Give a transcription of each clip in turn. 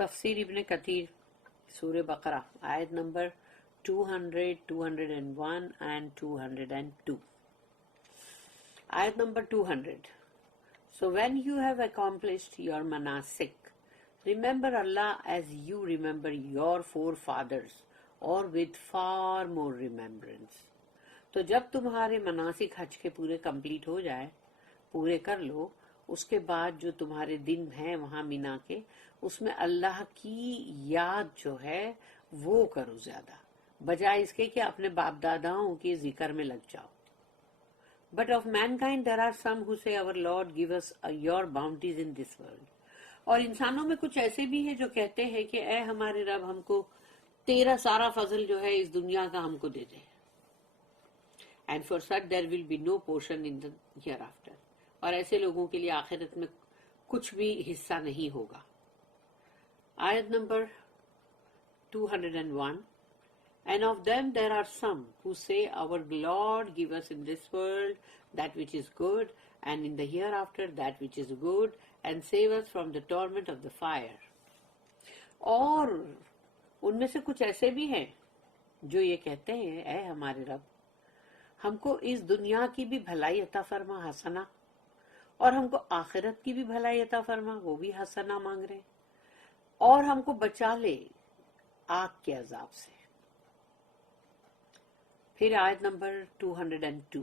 تفسیر ابن کثیر سورہ بقرہ آیت number 200, 201 and 202. Ayat number 200. So when you have accomplished your manasik, remember Allah as you remember your forefathers, or with far more remembrance. تو جب تمہارے مناسک حج کے پورے کمپلیٹ ہو جائے، پورے کر لو، اس کے بعد جو تمہارے دن ہیں وہاں مینا کے، اس میں اللہ کی یاد جو ہے وہ کرو زیادہ، بجائے اس کے کہ اپنے باپ داداؤں کے ذکر میں لگ جاؤ. But of mankind there are some who say, our Lord give us your bounties in this world. اور انسانوں میں کچھ ایسے بھی ہیں جو کہتے ہیں کہ اے ہمارے رب ہم کو تیرا سارا فضل جو ہے اس دنیا کا ہم کو دے دے. And for such there will be no portion in the hereafter. اور ایسے لوگوں کے لیے آخرت میں کچھ بھی حصہ نہیں ہوگا. آیت number 201. And of them there are some who say, our Lord give us in this world that which is good, and in the hereafter that which is good, and save us from the torment of the fire. اور ان میں سے کچھ ایسے بھی ہیں جو یہ کہتے ہیں اے ہمارے رب ہم کو اس دنیا کی بھی بھلائی عطا فرما حسنہ، اور ہم کو آخرت کی بھی بھلائی عطا فرما، وہ بھی حسنہ مانگ رہے، اور ہم کو بچا لے آگ کے عذاب سے. پھر آیت number 202.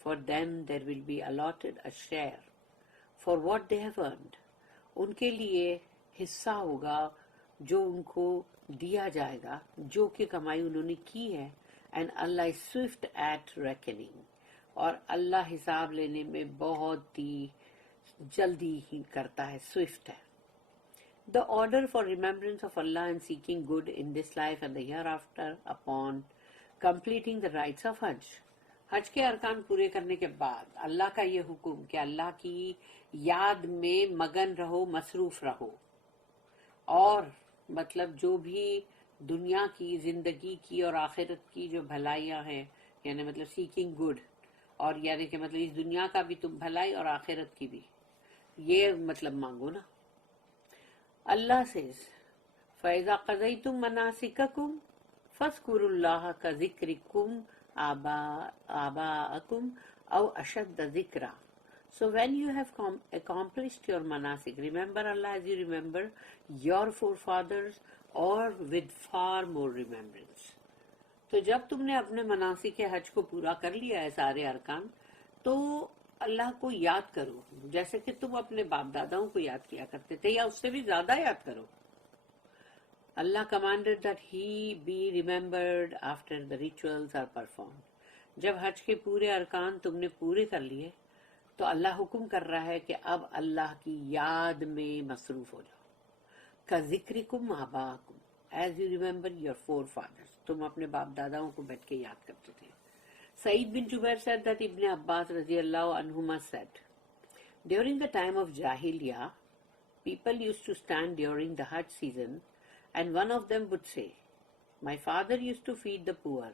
For them there will be allotted a share for what they have earned. ان کے لیے حصہ ہوگا جو ان کو دیا جائے گا جو کہ کمائی انہوں نے کی ہے. And Allah is swift at reckoning. اور اللہ حساب لینے میں بہت ہی جلدی ہی کرتا ہے، سوئفٹ ہے. The order for remembrance of Allah and seeking good in this life and the hereafter upon completing the rites of Hajj. حج کے ارکان پورے کرنے کے بعد اللہ کا یہ حکم کہ اللہ کی یاد میں مگن رہو، مصروف رہو، اور مطلب جو بھی دنیا کی زندگی کی اور آخرت کی جو بھلائیاں ہیں، یعنی مطلب سیکنگ گڈ، اور یعنی کہ مطلب اس دنیا کا بھی تم بھلائی اور آخرت کی بھی، یہ مطلب مانگو نا. اللہ سے فَإِذَا قَضَيْتُم مَنَاسِكَكُمْ فَاذْكُرُوا اللَّهَ كَذِكْرِكُمْ آبَاءَكُمْ أَوْ أَشَدَّ ذِكْرًا. So when you have accomplished your manasik, remember Allah as you remember your forefathers, or with far more remembrance. تو جب تم نے اپنے مناسک حج کو پورا کر لیا ہے سارے ارکان، تو اللہ کو یاد کرو جیسے کہ تم اپنے باپ داداؤں کو یاد کیا کرتے تھے، یا اس سے بھی زیادہ یاد کرو. Allah commanded that he be remembered after the rituals are performed. جب حج کے پورے ارکان تم نے پورے کر لیے تو اللہ حکم کر رہا ہے کہ اب اللہ کی یاد میں مصروف ہو جاؤ. كَذِكْرِكُمْ آبَاءَكُمْ, as you remember your forefathers. تم اپنے باپ داداؤں کو بیٹھ کے یاد کرتے تھے. Sa'id bin Jubair said that Ibn Abbas radiallahu anhuma said, during the time of Jahiliyyah, people used to stand during the Hajj season, and one of them would say, my father used to feed the poor,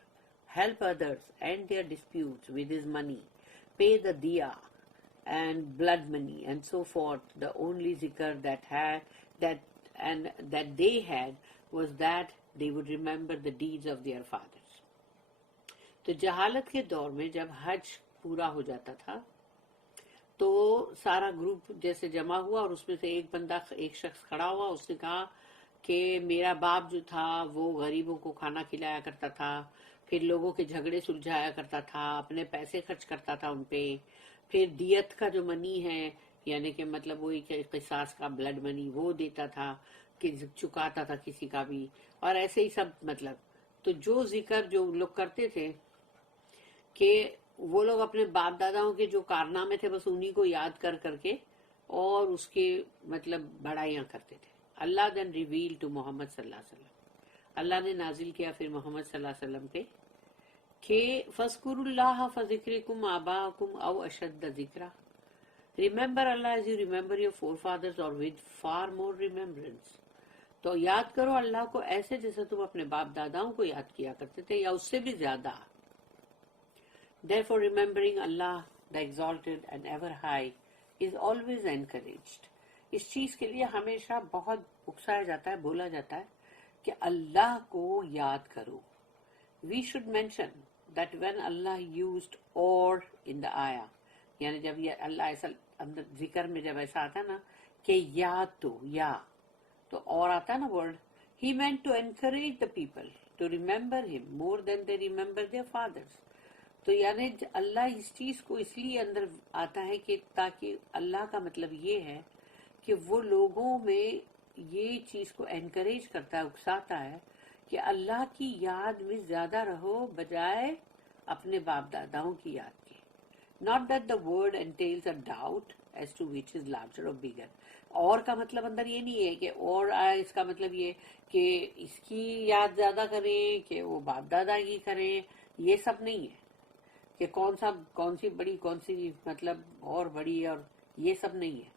help others end their disputes with his money, pay the diya and blood money, and so forth. The only zikr that they had was that they would remember the deeds of their fathers. تو جہالت کے دور میں جب حج پورا ہو جاتا تھا تو سارا گروپ جیسے جمع ہوا، اور اس میں سے ایک شخص کھڑا ہوا، اس نے کہا کہ میرا باپ جو تھا وہ غریبوں کو کھانا کھلایا کرتا تھا، پھر لوگوں کے جھگڑے سلجھایا کرتا تھا، اپنے پیسے خرچ کرتا تھا ان پہ، پھر دیت کا جو منی ہے یعنی کہ مطلب وہی قصاص کا بلڈ منی وہ دیتا تھا، کہ چکاتا تھا کسی کا بھی، اور ایسے ہی سب مطلب. تو جو ذکر جو لوگ کرتے تھے کہ وہ لوگ اپنے باپ داداؤں کے جو کارنامے تھے بس انہی کو یاد کر کر کے اور اس کے مطلب بڑائیاں کرتے تھے. اللہ دین ریویل ٹو محمد صلی اللہ علیہ وسلم، اللہ نے نازل کیا پھر محمد صلی اللہ علیہ وسلم پہ کہ فَاذْكُرُوا اللَّهَ فَذِكْرِكُمْ آبَاءَكُمْ أَوْ أَشَدَّ ذِكْرًا. Remember Allah as you remember your forefathers, or with far more remembrance. تو یاد کرو اللہ کو ایسے جیسے تم اپنے باپ داداؤں کو یاد کیا کرتے تھے، یا اس سے بھی زیادہ. Therefore remembering Allah, the exalted and ever high, is always encouraged. اس چیز کے لیے ہمیشہ بہت اکسایا جاتا ہے، بولا جاتا ہے کہ اللہ کو یاد کرو. We should mention that when اللہ یوزڈ اور ان دا آیا، یعنی جب یہ اللہ ایسا اندر ذکر میں جب ایسا آتا ہے نا کہ یاد تو اور آتا ہے نا word, he meant to encourage the people to remember him more then they remember their فادرس. تو یعنی اللہ اس چیز کو اس لیے اندر آتا ہے کہ تاکہ اللہ کا مطلب یہ ہے کہ وہ لوگوں میں یہ چیز کو انکریج کرتا ہے، اکساتا ہے کہ اللہ کی یاد میں زیادہ رہو بجائے اپنے باپ داداؤں کی یاد کے. Not that the word entails a doubt as to which is larger or bigger. اور کا مطلب اندر یہ نہیں ہے کہ اور اس کا مطلب یہ کہ اس کی یاد زیادہ کریں کہ وہ باپ دادا کی کریں، یہ سب نہیں ہے کہ کون سی بڑی کون سی مطلب اور بڑی، اور یہ سب نہیں ہے.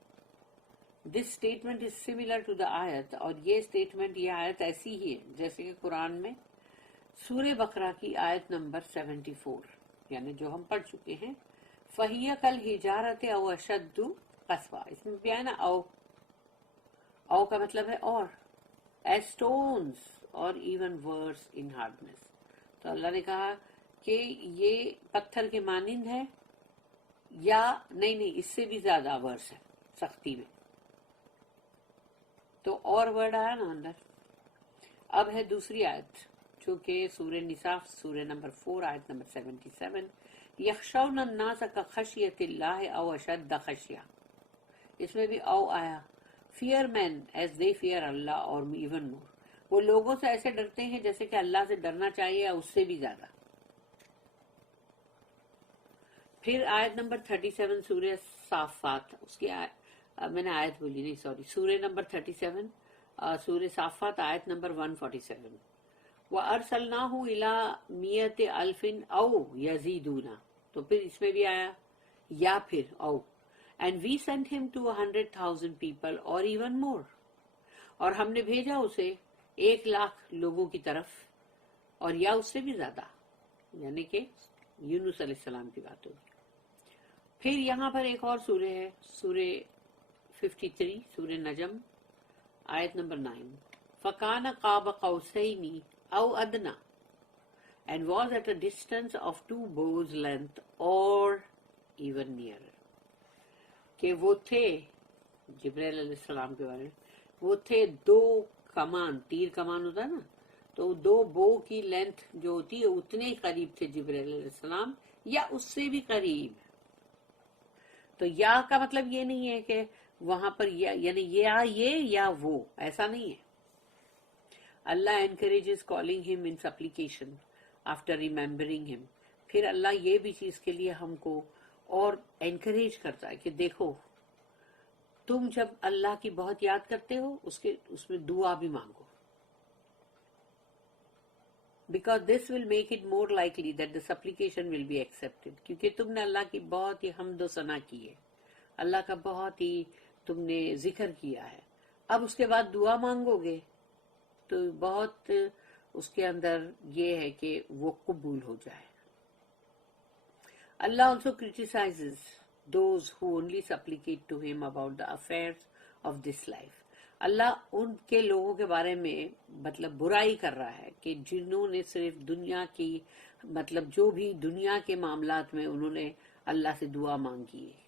This statement is similar to the آیت، اور یہ اسٹیٹمنٹ یہ آیت ایسی ہی ہے جیسے کہ قرآن میں سورہ بقرہ کی آیت نمبر 74، یعنی جو ہم پڑھ چکے ہیں. فہیہ کل ہجارت او اشد قسوہ، اس میں بھی ہے نا او کا مطلب ہے اور، ایز اسٹونس اور ایون ورس ان ہارڈنس. تو اللہ نے کہا کہ یہ پتھر کے مانند ہے، یا نہیں اس سے بھی زیادہ ورس ہے سختی میں. تو اور ورڈ آیا نا اندر. اب ہے دوسری آیت جو کہ سورہ نساء سورہ نمبر 4 آیت نمبر 77، یخشون الناس کخشیۃ اللہ او اشد خشیہ. اس میں بھی او آیا. Fear men as they fear اللہ اور ایون مور، وہ لوگوں سے ایسے ڈرتے ہیں جیسے کہ اللہ سے ڈرنا چاہیے یا اس سے بھی زیادہ. پھر آیت نمبر 37 سورہ صافات، اس کی میں نے آیت بولی نہیں سوری، سورہ نمبر 37 سورہ صافات آیت نمبر 147، وَأَرْسَلْنَاهُ إِلَىٰ مِئَةِ أَلْفٍ أَوْ يَزِيدُونَ. تو پھر اس میں بھی آیا یا پھر او، and we sent them to 100,000 people اور ایون مور، اور ہم نے بھیجا اسے 100,000 لوگوں کی طرف اور یا اس سے بھی زیادہ، یعنی کہ یونس علیہ السلام کی بات ہوگی. پھر یہاں پر ایک اور سورہ ہے، سورہ 53 سورہ نجم آیت نمبر 9، فَكَانَ قَابَ قَوْسَيْنِ او ادنا and was at a distance of 2 bows length or even nearer. کہ وہ تھے جبرائیل علیہ السلام کے بارے میں، وہ تھے 2 کمان، تیر کمان ہوتا ہے نا، تو 2 بو کی لینتھ جو ہوتی ہے اتنے ہی قریب تھے جبرائیل علیہ السلام یا اس سے بھی قریب. تو یا کا مطلب یہ نہیں ہے کہ وہاں پر یعنی یہ یا وہ، ایسا نہیں ہے. اللہ encourages calling him in supplication after remembering him. پھر اللہ یہ بھی چیز کے لیے ہم کو اور انکریج کرتا ہے کہ دیکھو تم جب اللہ کی بہت یاد کرتے ہو اس میں دعا بھی مانگو، because this will make it more likely that the supplication will be accepted. کیونکہ تم نے اللہ کی بہت ہی حمد و ثنا کی ہے، اللہ کا بہت ہی تم نے ذکر کیا ہے، اب اس کے بعد دعا مانگو گے تو بہت اس کے اندر یہ ہے کہ وہ قبول ہو جائے. Allah also criticizes those who only supplicate to him about the affairs of this life. اللہ ان کے لوگوں کے بارے میں مطلب برائی کر رہا ہے کہ جنہوں نے صرف دنیا کی مطلب جو بھی دنیا کے معاملات میں انہوں نے اللہ سے دعا مانگی ہے،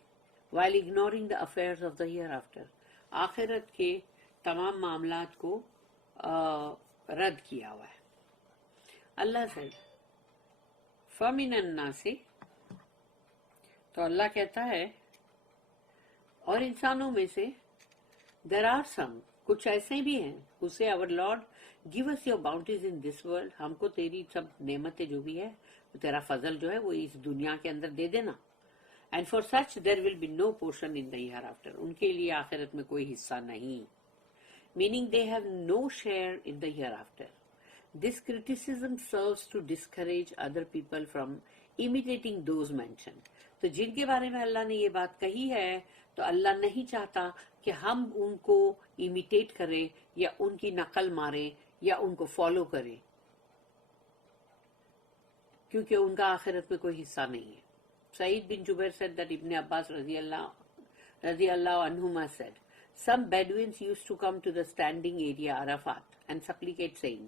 while ignoring the affairs of the hereafter. آخرت کے تمام معاملات کو رد کیا ہوا ہے. اللہ سے فَمِنَ النَّاسِ، تو اللہ کہتا ہے اور انسانوں میں سے there are some، کچھ ایسے بھی ہیں who say our Lord give us your bounties in this world، ہم کو تیری سب نعمتیں جو بھی ہے تیرا فضل جو ہے وہ اس دنیا کے اندر دے دینا. and for such there will be no portion in the hereafter، ان کے لیے آخرت میں کوئی حصہ نہیں، meaning they have no share in the hereafter. This criticism serves to discourage other people from imitating those mentioned. تو جن کے بارے میں اللہ نے یہ بات کہی ہے تو اللہ نہیں چاہتا کہ ہم ان کو امیٹیٹ کریں یا ان کی نقل ماریں یا ان کو فالو کریں، کیونکہ ان کا آخرت میں کوئی حصہ نہیں ہے. سعید بن جبیر said that Ibn Abbas رضی اللہ عنہما said Some Bedouins used to come to the standing area Arafat and supplicate saying,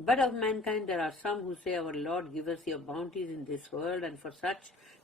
But of mankind there are some who say, our Lord, give us your bounties in this world, and for such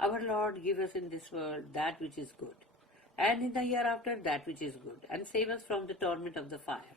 Our Lord, give us in this world that which is good, and in the hereafter that which is good, and save us from the torment of the fire.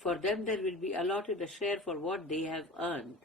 For them there will be allotted a share for what they have earned.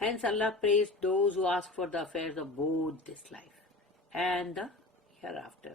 Hence Allah praised those who ask for the affairs of both this life and the hereafter.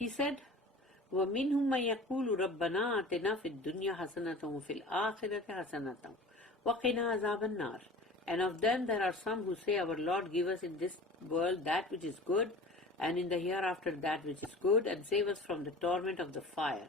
He said, وَمِنْهُمْ مَنْ يَقُولُ رَبَّنَا آتِنَا فِي الدُّنْيَا حَسَنَةً وَفِي الْآخِرَةِ حَسَنَةً وَقِنَا عَذَابَ النَّارِ. And of them there are some who say, our Lord, give us in this world that which is good, and in the hereafter that which is good, and save us from the torment of the fire.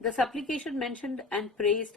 The supplication mentioned and praised,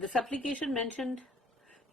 The supplication mentioned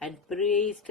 and praised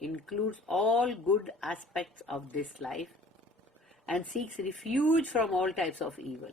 includes all good aspects of this life and seeks refuge from all types of evil.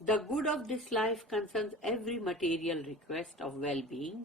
The good of this life concerns every material request of well-being,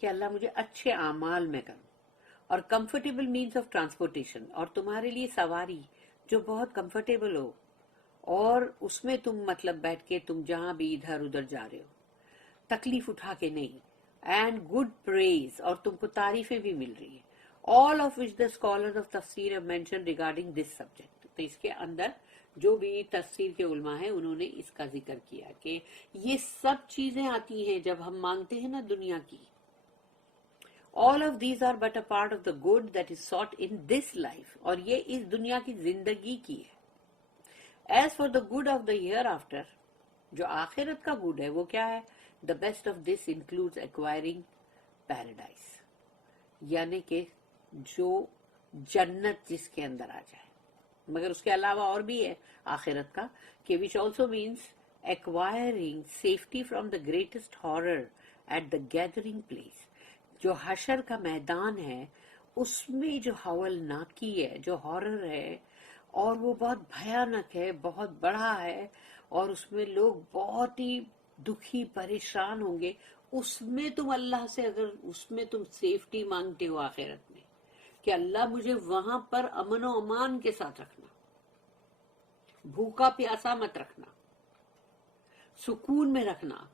کہ اللہ مجھے اچھے اعمال میں کروں، اور comfortable means of transportation, اور تمہارے لیے سواری جو بہت کمفرٹیبل ہو، اور اس میں تم مطلب بیٹھ کے تم جہاں بھی ادھر ادھر جا رہے ہو تکلیف اٹھا کے نہیں، اینڈ گڈ پریز، اور تم کو تعریفیں بھی مل رہی ہیں. All of which the scholars of تفسیر have mentioned regarding this subject. تو اس کے اندر جو بھی تفسیر کے علماء ہیں انہوں نے اس کا ذکر کیا کہ یہ سب چیزیں آتی ہیں جب ہم مانگتے ہیں نا دنیا کی. All of these are but a part of the good that is sought in this life. اور یہ اس دنیا کی زندگی کی ہے. As for the good of the hereafter, جو آخرت کا good ہے وہ کیا ہے؟ The best of this includes acquiring paradise. یعنی کہ جو جنت جس کے اندر آ جائے. مگر اس کے علاوہ اور بھی ہے آخرت کا کہ which also means acquiring safety from the greatest horror at the gathering place. جو حشر کا میدان ہے اس میں جو ہولناکی ہے، جو ہارر ہے، اور وہ بہت بھیانک ہے، بہت بڑا ہے، اور اس میں لوگ بہت ہی دکھی پریشان ہوں گے. اس میں تم اللہ سے اگر اس میں تم سیفٹی مانگتے ہو آخرت میں کہ اللہ مجھے وہاں پر امن و امان کے ساتھ رکھنا، بھوکا پیاسا مت رکھنا، سکون میں رکھنا،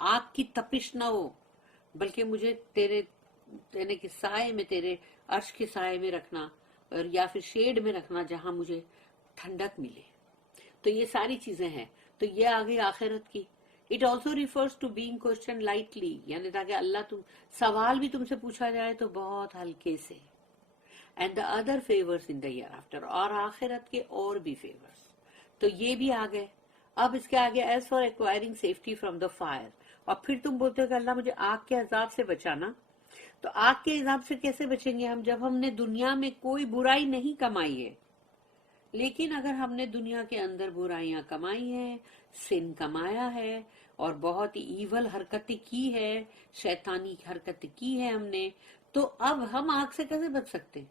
آگ کی تپش نہ ہو، بلکہ مجھے تیرے کے سائے میں، تیرے عرش کے سائے میں رکھنا، اور یا پھر شیڈ میں رکھنا جہاں مجھے ٹھنڈک ملے. تو یہ ساری چیزیں ہیں. تو یہ آگے آخرت کی. It also refers to being questioned lightly, یعنی تاکہ اللہ سوال بھی تم سے پوچھا جائے تو بہت ہلکے سے. And the other favours in the hereafter, اور آخرت کے اور بھی فیورز. تو یہ بھی آ گئے. اب اس کے آگے as far acquiring safety from the fire. اور پھر تم بولتے ہو کہ اللہ مجھے آگ کے عذاب سے بچانا. تو آگ کے عذاب سے کیسے بچیں گے ہم جب ہم نے دنیا میں کوئی برائی نہیں کمائی ہے؟ لیکن اگر ہم نے دنیا کے اندر برائیاں کمائی ہیں، سن کمایا ہے، اور بہت ہی ایول حرکتیں کی ہے، شیطانی حرکتیں کی ہے ہم نے، تو اب ہم آگ سے کیسے بچ سکتے ہیں؟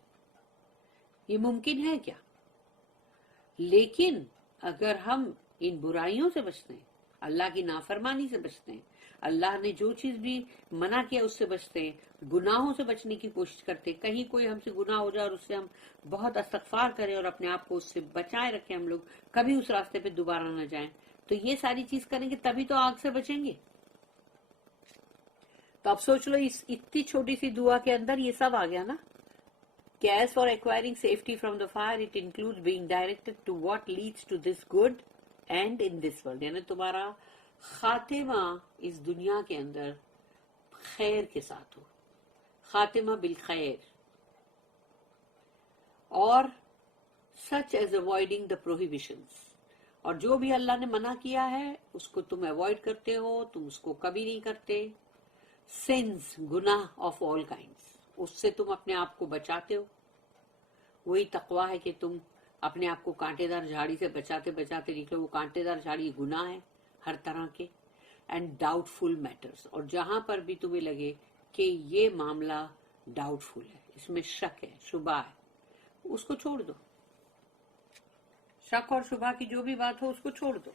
یہ ممکن ہے کیا؟ لیکن اگر ہم ان برائیوں سے بچتے ہیں، اللہ کی نافرمانی سے بچتے ہیں، اللہ نے جو چیز بھی منع کیا اس سے بچتے ہیں، گناہوں سے بچنے کی کوشش کرتے ہیں، کہیں کوئی ہم سے گناہ ہو جائے اور اس سے ہم بہت استغفار کریں اور اپنے آپ کو اس سے بچائے رکھیں، ہم لوگ کبھی اس راستے پہ دوبارہ نہ جائیں، تو یہ ساری چیز کریں گے تبھی تو آگ سے بچیں گے. تو اب سوچ لو اس اتنی چھوٹی سی دعا کے اندر یہ سب آ گیا نا کہ as far acquiring safety from the fire it include being directed to what leads to this good end in this world. یعنی تمہارا خاتمہ اس دنیا کے اندر خیر کے ساتھ ہو، خاتمہ بالخیر، اور such as avoiding the prohibitions. اور جو بھی اللہ نے منع کیا ہے اس کو تم اوائڈ کرتے ہو، تم اس کو کبھی نہیں کرتے. سنز، گناہ آف آل کائنڈز، اس سے تم اپنے آپ کو بچاتے ہو. وہی تقویٰ ہے کہ تم اپنے آپ کو کانٹے دار جھاڑی سے بچاتے بچاتے نکلو. وہ کانٹے دار جھاڑی گناہ ہے ہر طرح کے. اینڈ ڈاؤٹ فل میٹرز، اور جہاں پر بھی تمہیں لگے کہ یہ معاملہ ڈاؤٹ فل ہے، اس میں شک ہے، شبہ ہے، اس کو چھوڑ دو. شک اور شبہ کی جو بھی بات ہو اس کو چھوڑ دو.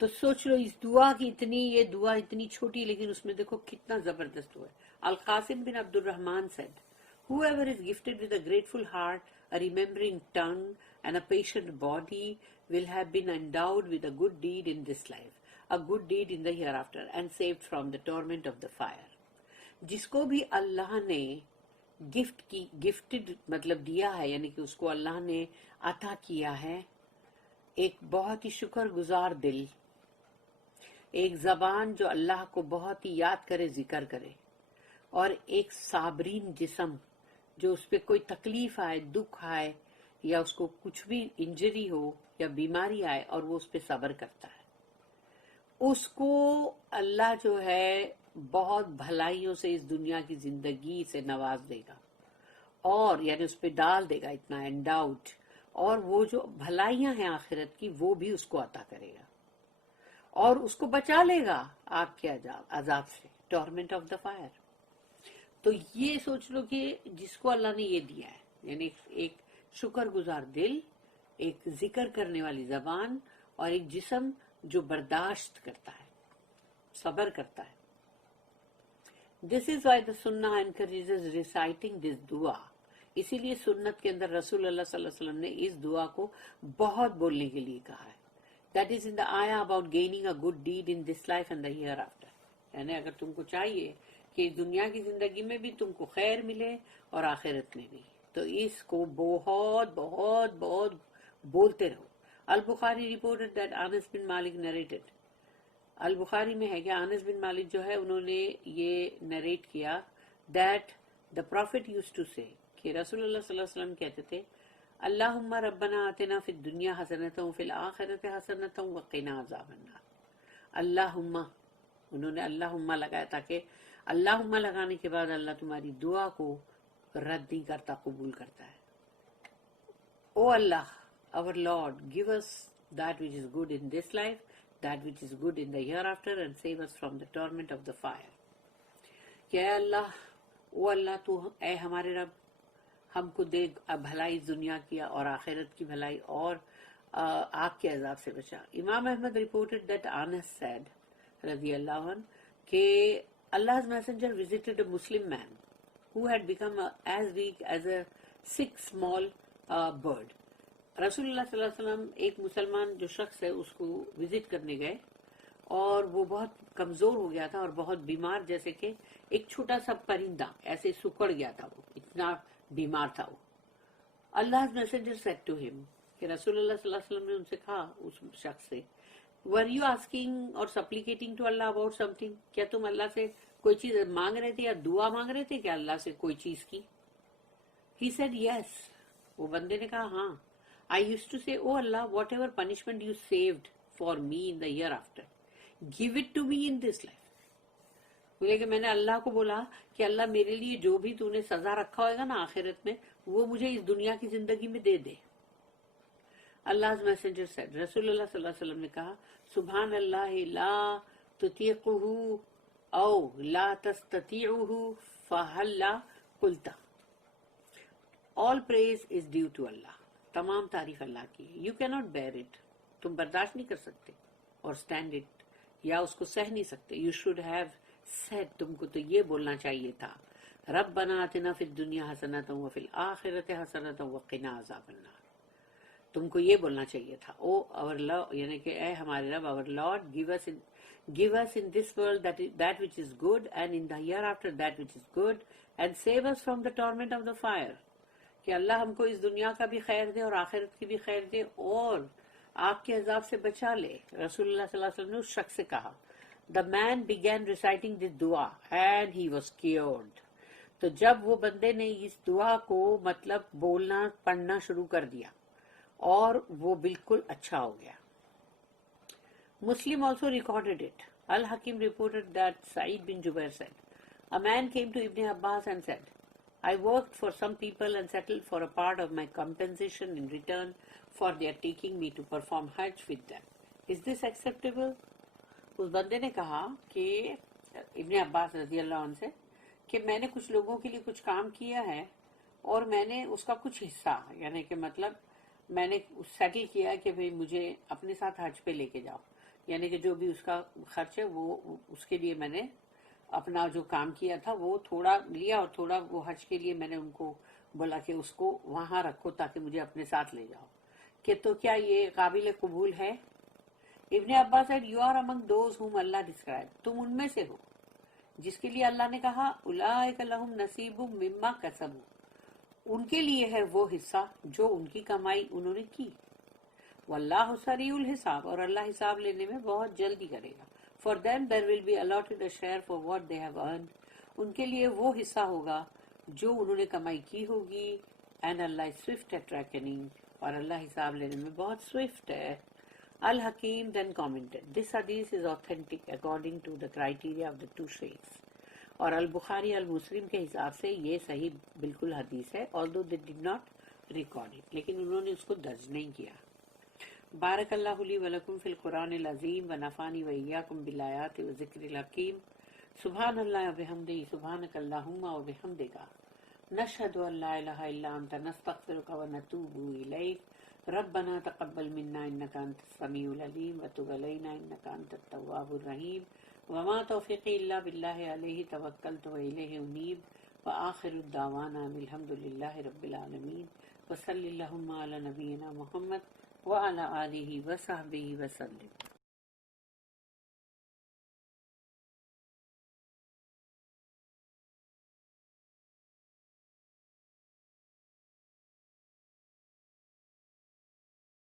تو سوچ لو اس دعا کی یہ دعا اتنی چھوٹی لیکن اس میں دیکھو کتنا زبردست ہوا ہے. القاسم بن عبد الرحمان said, whoever is gifted with a grateful heart, a remembering tongue, and a patient body will have been endowed with a good deed in this life, a good deed in the hereafter, and saved from the torment of the fire. جس کو بھی اللہ نے gifted مطلب دیا ہے، یعنی کہ اس کو اللہ نے عطا کیا ہے ایک بہت ہی شکر گزار دل، ایک زبان جو اللہ کو بہت ہی یاد کرے، ذکر کرے، اور ایک صابرین جسم جو اس پہ کوئی تکلیف آئے، دکھ آئے، یا اس کو کچھ بھی انجری ہو یا بیماری آئے اور وہ اس پہ صبر کرتا ہے، اس کو اللہ جو ہے بہت بھلائیوں سے اس دنیا کی زندگی سے نواز دے گا، اور یعنی اس پہ ڈال دے گا اتنا اینڈاؤٹ، اور وہ جو بھلائیاں ہیں آخرت کی وہ بھی اس کو عطا کرے گا، اور اس کو بچا لے گا آگ کے عذاب سے، ٹورمنٹ آف دا فائر. تو یہ سوچ لو کہ جس کو اللہ نے یہ دیا ہے، یعنی ایک شکر گزار دل، ایک ذکر کرنے والی زبان، اور ایک جسم جو برداشت کرتا ہے، صبر کرتا ہے. This is why the Sunnah encourages reciting this dua. اسی لیے سنت کے اندر رسول اللہ صلی اللہ علیہ وسلم نے اس دعا کو بہت بولنے کے لیے کہا ہے. That is in the ayah about gaining a good deed in this life and the hereafter. یعنی اگر تم کو چاہیے کہ دنیا کی زندگی میں بھی تم کو خیر ملے اور آخرت میں بھی، تو اس کو بہت بہت بہت بولتے رہو. البخاری reported that Anas bin Malik narrated. البخاری میں ہے کہ انس بن مالک جو ہے انہوں نے یہ نریٹ کیا that the prophet used to say کہ رسول اللہ صلی اللہ علیہ وسلم کہتے تھے اللہم ربنا آتنا فی الدنیا حسنتا وفی الآخرت حسنتا وقنا عذاب النار. اللہم، انہوں نے اللہم لگایا تاکہ اللہم لگانے کے بعد اللہ تمہاری دعا کو رد نہیں کرتا، قبول کرتا ہے. او اللہ our Lord, give us that which is good in this life, that which is good in the hereafter, and save us from the torment of the fire. کہ اے اللہ، او اللہ تو اے ہمارے رب، ہم کو دے بھلائی دنیا کی اور آخرت کی بھلائی اور آگ کے عذاب سے بچا. امام Ahmad reported that Anas said رضی اللہ عنہ کہ Allah's messenger visited a Muslim man who had become as weak as a sick small bird. رسول اللہ صلی اللہ علیہ وسلم ایک مسلمان جو شخص ہے اس کو وزٹ کرنے گئے اور وہ بہت کمزور ہو گیا تھا اور بہت بیمار، جیسے کہ ایک چھوٹا سا پرندہ ایسے سکڑ گیا تھا، وہ اتنا بیمار تھا وہ. اللہ میسنجر said to him کہ رسول اللہ صلی اللہ علیہ وسلم نے ان سے کہا اس شخص سے were you asking or supplicating to Allah about something؟ کیا تم اللہ سے کوئی چیز مانگ رہے تھے یا دعا مانگ رہے تھے کہ اللہ سے کوئی چیز کی؟ He said yes. وہ بندے نے کہا ہاں. I used to say, oh Allah, whatever punishment you saved for me in the hereafter, give it to me in this life. بولے کہ میں نے اللہ کو بولا کہ اللہ میرے لیے جو بھی تو نے سزا رکھا ہوئے گا نا آخرت میں وہ مجھے اس دنیا کی زندگی میں دے دے. Allah's messenger said, رسول اللہ صلی اللہ علیہ وسلم نے کہا سبحان اللہ لا تطیقہ او لا تستطیعہ فہلا قلت. All praise is due to Allah. تمام تعریف اللہ کی ہے. You cannot bear it. تم برداشت نہیں کر سکتے اور stand it یا اس کو سہ نہیں سکتے. You should have said, تم کو تو یہ بولنا چاہیے تھا ربنا آتنا فی الدنیا حسنتا وفی الآخرت حسنتا وقنا عذاب النار. تم کو یہ بولنا چاہیے تھا او our Lord، یعنی کہ اے ہمارے رب our Lord, give us in this world that which is good and in the hereafter that which is good and save us from the torment of the fire. کہ اللہ ہم کو اس دنیا کا بھی خیر دے اور آخرت کی بھی خیر دے اور آگ کے عذاب سے بچا لے. رسول اللہ صلی اللہ علیہ وسلم نے اس شخص سے کہا. The man began reciting this dua and he was cured. تو جب وہ بندے نے اس دعا کو مطلب بولنا پڑھنا شروع کر دیا اور وہ بالکل اچھا ہو گیا. Muslim also recorded it. Al-Hakim reported that Sa'id bin Jubair said, a man came to Ibn Abbas and said, I worked for some people and settled for a part of my compensation in return for their taking me to perform Hajj with them. Is this acceptable? اس بندے نے کہا کہ ابن عباس رضی اللہ عنہ سے کہ میں نے کچھ لوگوں کے لیے کچھ کام کیا ہے اور میں نے اس کا کچھ حصہ یعنی کہ مطلب میں نے سیٹل کیا کہ بھئی مجھے اپنے ساتھ حج پہ لے کے جاؤ، یعنی کہ جو بھی اس کا خرچ ہے وہ اس کے لیے میں نے اپنا جو کام کیا تھا وہ تھوڑا لیا اور تھوڑا وہ حج کے لیے میں نے ان کو بولا کہ اس کو وہاں رکھو تاکہ مجھے اپنے ساتھ لے جاؤ. کہ تو کیا یہ قابل قبول ہے؟ ابن عباس said, you are among those whom Allah described. تم ان میں سے ہو جس کے لیے اللہ نے کہا اولئک لہم نصیب مما کسبوا. ان کے لیے ہے وہ حصہ جو ان کی کمائی انہوں نے کی. واللہ سریع الحساب، اور اللہ حساب لینے میں بہت جلدی کرے گا. For them there will be allotted a share for what they have earned. ان کے لیے وہ حصہ ہوگا جو انہوں نے کمائی کی ہوگی. And Allah is swift at reckoning. اور اللہ حساب لینے میں بہت swift ہے. Al-Hakim then commented, this hadith is authentic according to the criteria of the two sheikhs. اور البخاری المسلم کے حساب سے یہ صحیح بالکل حدیث ہے although they did not record it. لیکن انہوں نے اس کو درج نہیں کیا. بارک اللہ لی ولکم فی القرآن العظیم ونفعنی وإیاکم بالآیات والذکر الحکیم. سبحان اللہ وبحمدہ سبحانک اللہم وبحمدک نشہد ان لا الہ الا انت نستغفرک ونتوب الیک. ربنا تقبل منا انک انت السمیع العلیم وتب علینا انک انت التواب الرحیم وما توفیقی الا باللہ علیہ توکلت و الیہ انیب وآخر الدعوانا الحمد للہ رب العالمین وصلی اللہم علی نبینا محمد وعلی آلہ وصحبہ وسلم۔